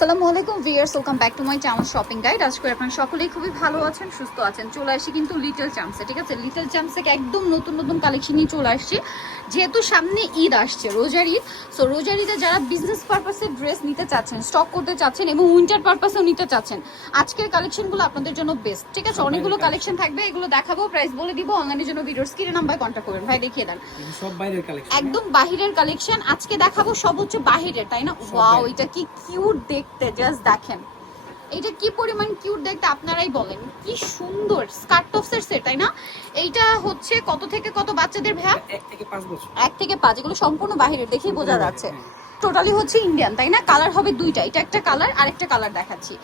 আসসালামু আলাইকুম viewers welcome back to my channel shopping guide. আজকে আপনারা সকলেই খুবই ভালো আছেন সুস্থ আছেন। চলে আসি কিন্তু লিটল চান্সে ঠিক আছে? লিটল চান্স একদম নতুন নতুন কালেকশন নিয়ে চলে আসছি। যেহেতু সামনে ঈদ আসছে রোজার ঈদ সো রোজার ঈদে যারা বিজনেস পারপাসে ড্রেস নিতে চাচ্ছেন স্টক করতে চাচ্ছেন এবং উইন্টার পারপাসেও নিতে চাচ্ছেন আজকের কালেকশনগুলো আপনাদের জন্য বেস্ট ঠিক আছে? অনেকগুলো কালেকশন থাকবে এগুলো দেখাবো প্রাইস বলে দিব অনলাইনের জন্য ভিডিওর স্ক্রিনে নাম্বার কন্ট্যাক্ট করবেন। ভাই দেখিয়ে দেন। কালেকশন একদম বাহিরের কালেকশন আজকে দেখাবো সব হচ্ছে বাহিরের তাই না? ওয়াও এটা কি কিউট দেখতে জাস্ট দেখেন এইটা কি পরিমাণ কিউট দেখতে আপনারাই বলেন। কি সুন্দর। স্কার্ট টপসের সেট তাই না? এইটা হচ্ছে কত থেকে কত বাচ্চাদের ভ্যা এক থেকে পাঁচ বছর। এক থেকে পাঁচ এগুলো সম্পূর্ণ বাহিরের দেখেই বোঝা যাচ্ছে। হ্যাঁ। টোটালি হচ্ছে ইন্ডিয়ান তাই না? কালার হবে দুইটা। এটা একটা কালার আর একটা কালার দেখাচ্ছি।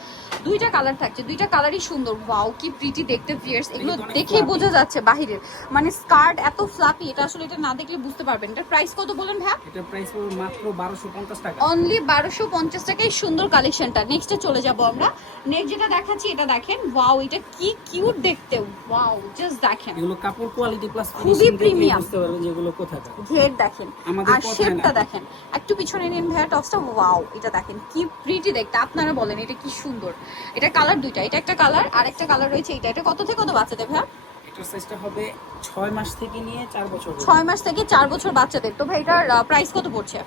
দুইটা কালার থাকছে দুইটা কালারই সুন্দর। ওয়াও কি প্রিটি দেখতে ফিয়ার্স এগুলো দেখেই বোঝা যাচ্ছে বাহিরের। মানে স্কার্ট এত ফ্লাপি এটা আসলে এটা না দেখলে বুঝতে পারবেন। এটার প্রাইস কত বলেন ভ্যা এটা প্রাইস মাত্র বারোশো পঞ্চাশ টাকা। অনলি বারোশো পঞ্চাশ টাকায় সুন্দর কালেকশনটা নেক্সটে চলে যাব আমরা। নেক্সট যেটা দেখাচ্ছি এটা দেখেন। ওয়াও এটা কি কিউট দেখতে। ওয়াও জাস্ট দেখেন। এগুলো কাপড় কোয়ালিটি প্লাস খুবই premium। বুঝতে পারবেন এগুলো কোথাকার। ঘের দেখেন। আর শেপটা দেখেন। একটু পিছনে টপসটা ওয়াও এটা দেখেন কি প্রিটি দেখতে আপনারা বলেন এটা কি সুন্দর। এটা কালার দুইটা এটা একটা কালার আর একটা কালার রয়েছে এটা এটা কত থেকে কত বাচ্চাদের ভাইয়া? এটার সাইজটা হবে ছয় মাস থেকে নিয়ে চার বছর মাস থেকে বছর বাচ্চাদের। তো ভাই এটার প্রাইস কত পড়ছে?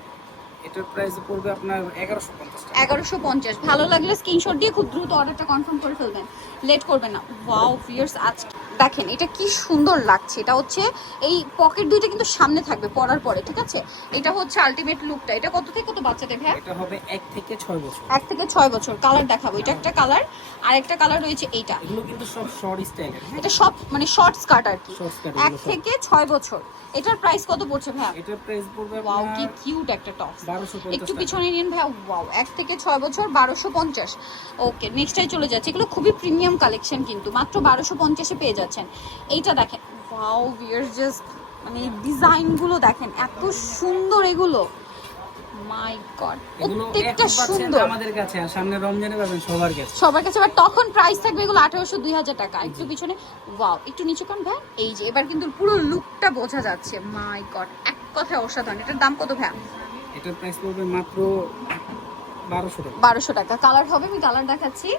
এটার প্রাইস পড়বে আপনার এগারোশো পঞ্চাশ টাকা। এগারোশো পঞ্চাশ। ভালো লাগলে স্ক্রিনশট দিয়ে খুব দ্রুত অর্ডারটা কনফার্ম করে ফেলবেন। লেট করবেন না। ওয়াও ফিয়ার্স আজ দেখেন এটা কি সুন্দর লাগছে। এটা হচ্ছে এই পকেট দুইটা কিন্তু সামনে থাকবে পরার পরে ঠিক আছে? এটা হচ্ছে আলটিমেট লুকটা এটা কত থেকে কত বাচ্চাদের ভাই এটা হবে এক থেকে ছয় বছর। এক থেকে ছয় বছর। কালার দেখাবো। এটা একটা কালার আর একটা কালার রয়েছে এইটা। এগুলো কিন্তু সব শর্ট স্টাইলের হ্যাঁ এটা সব মানে শর্ট স্কার্ট আর কি। শর্ট স্কার্ট এক থেকে ছয় বছর। এটার প্রাইস কত পড়ছে ভাই এটার প্রাইস পড়বে ওয়াও কি কিউট একটা টপ একটু পিছনে নিন ভাই ওয়াও এক থেকে ছয় বছর বারোশো পঞ্চাশ। ওকে নেক্সটাই চলে যাচ্ছে। এগুলো খুবই প্রিমিয়াম কালেকশন কিন্তু। মাত্র বারোশো পঞ্চাশে পেয়ে যাচ্ছেন এইটা দেখেন ওয়াও ভিয়ার জাস্ট মানে ডিজাইনগুলো দেখেন এত সুন্দর এগুলো। মাই গড প্রত্যেকটা সুন্দর। আমাদের কাছে আর সামনে রমজানে পাবেন সবার কাছে। সবার কাছে এবার তখন প্রাইস থাকবে এগুলো আঠারোশো দুই হাজার টাকা। একটু পিছনে ওয়াও একটু নিচে কোন ভাই। এই যে এবার কিন্তু পুরো লুকটা বোঝা যাচ্ছে। মাই গড এক কথায় অসাধারণ। এটার দাম কত ভাই? এটার প্রাইস পড়বে মাত্র বারোশো টাকা। কালার হবে আমি কালার দেখাচ্ছি।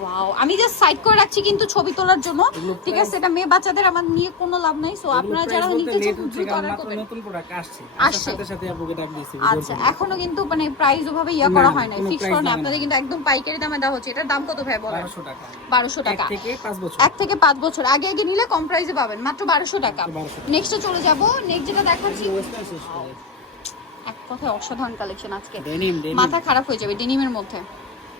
ওয়াও আমি জাস্ট সাইড করে রাখছি কিন্তু ছবি তোলার জন্য। ঠিক আছে এটা মেয়ে বাচ্চাদের আমার নিয়ে কোনো লাভ নাই। সো আপনারা যারা নিতে চান দ্রুত অর্ডার করবেন। নতুন প্রোডাক্ট আসছে। আসছে। সাথে সাথে আপনাকে ডাক দিয়েছি আচ্ছা এখনও কিন্তু মানে প্রাইস ওভাবে ইয়া করা হয় নাই। ফিক্স করা আপনাদের কিন্তু একদম পাইকারি দামে দেওয়া হচ্ছে। এটার দাম কত ভাই বলেন? বারোশো টাকা। বারোশো এক টাকা। থেকে পাঁচ বছর। এক থেকে পাঁচ বছর। আগে আগে নিলে কম প্রাইসে পাবেন। মাত্র বারোশো টাকা। 1200 নেক্সটে চলে যাব। নেক্সট যেটা দেখাচ্ছি এক কথায় অসাধারণ কালেকশন আজকে। ডেনিম মাথা খারাপ হয়ে যাবে ডেনিমের মধ্যে।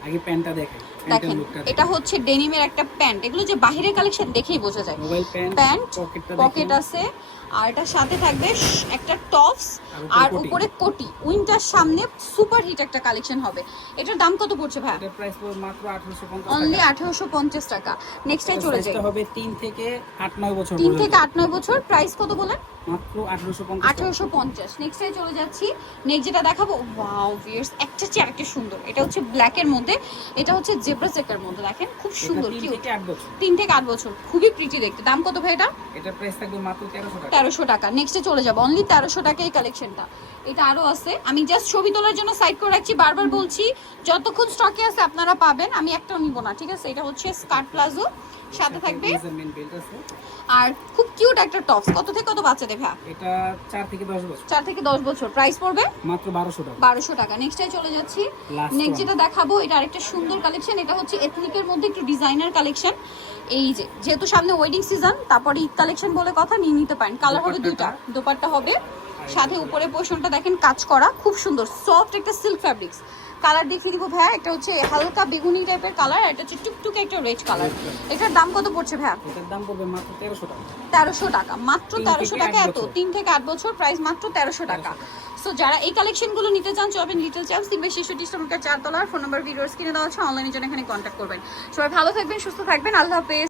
আগে প্যান্টটা দেখাই দেখেন এটা হচ্ছে ডেনিমের একটা প্যান্ট। এগুলো যে বাহিরের কালেকশন দেখেই বোঝা যায়। প্যান্ট পকেট আছে আর এটার সাথে থাকবে একটা টপস আর উপরে কোটি। উইন্টার সামনে সুপার হিট একটা কালেকশন হবে। এটার দাম কত পড়ছে ভাই এটার প্রাইস পড়বে মাত্র 1850 অনলি টাকা। আঠারোশো পঞ্চাশ টাকা। নেক্সটে চলে যাই। হবে 3 থেকে 8 9 বছর তিন থেকে আট নয় বছর। প্রাইস কত বলেন? মাত্র 1850 টাকা। আঠারোশো পঞ্চাশ। নেক্সটে চলে যাচ্ছি। নেক্সট যেটা দেখাবো ওয়াও একটা চেয়ার একটা সুন্দর। এটা হচ্ছে মধ্যে। এটা হচ্ছে জেব্রা চেকের মধ্যে দেখেন খুব সুন্দর থেকে 8 বছর। আট বছর খুবই প্রিটি দেখতে। দাম কত ভাই এটা? এটার প্রাইস থাকবে মাত্র 1300 টাকা। তেরোশো টাকা। নেক্সটে চলে যাব অনলি তেরোশো টাকা এই কালেকশনটা এটা আরও আছে। আমি জাস্ট ছবি তোলার জন্য সাইড করে রাখছি। বারবার বলছি যতক্ষণ স্টকে আছে আপনারা পাবেন আমি একটাও নিব না ঠিক আছে? এটা হচ্ছে স্কার্ট প্লাজো সাথে থাকবে আর খুব কিউট একটা টপস কত থেকে কত বাচ্চাদের ভ্যা এটা 4 থেকে 10 বছর। চার থেকে দশ বছর। প্রাইস পড়বে? মাত্র 1200 টাকা। বারোশো টাকা। নেক্সটে চলে যাচ্ছি। নেক্সট. যেটা দেখাবো এটা আরেকটা সুন্দর কালেকশন এটা হচ্ছে এথনিকের মধ্যে একটু ডিজাইনার কালেকশন এই যে যেহেতু সামনে ওয়েডিং সিজন তারপরে ঈদ কালেকশন বলে কথা নিয়ে নিতে পারেন। কালার হবে দুইটা। দোপাট্টা হবে। সাথে উপরে পোর্শনটা দেখেন কাজ করা খুব সুন্দর সফট একটা সিল্ক ফ্যাব্রিক্স কালার দেখিয়ে দিব ভাইয়া এটা হচ্ছে হালকা বেগুনি টাইপের কালার এটা হচ্ছে টুকটুকে একটা রেড কালার এটার দাম কত পড়ছে ভাইয়া? এটার দাম পড়বে মাত্র 1300 টাকা। তেরোশো টাকা মাত্র তিন তেরোশো থেকে টাকা এত বছর। তিন থেকে আট বছর প্রাইস মাত্র তেরোশো টাকা। সো যারা এই কালেকশনগুলো নিতে চান চলবেন লিটল চ্যাপস কিংবা শিশুটি শ্রমিকের চারতলার ফোন নাম্বার ভিডিওস কিনে দেওয়া আছে অনলাইনের জন্য এখানে কন্ট্যাক্ট করবেন। সবাই ভালো থাকবেন সুস্থ থাকবেন আল্লাহ হাফেজ।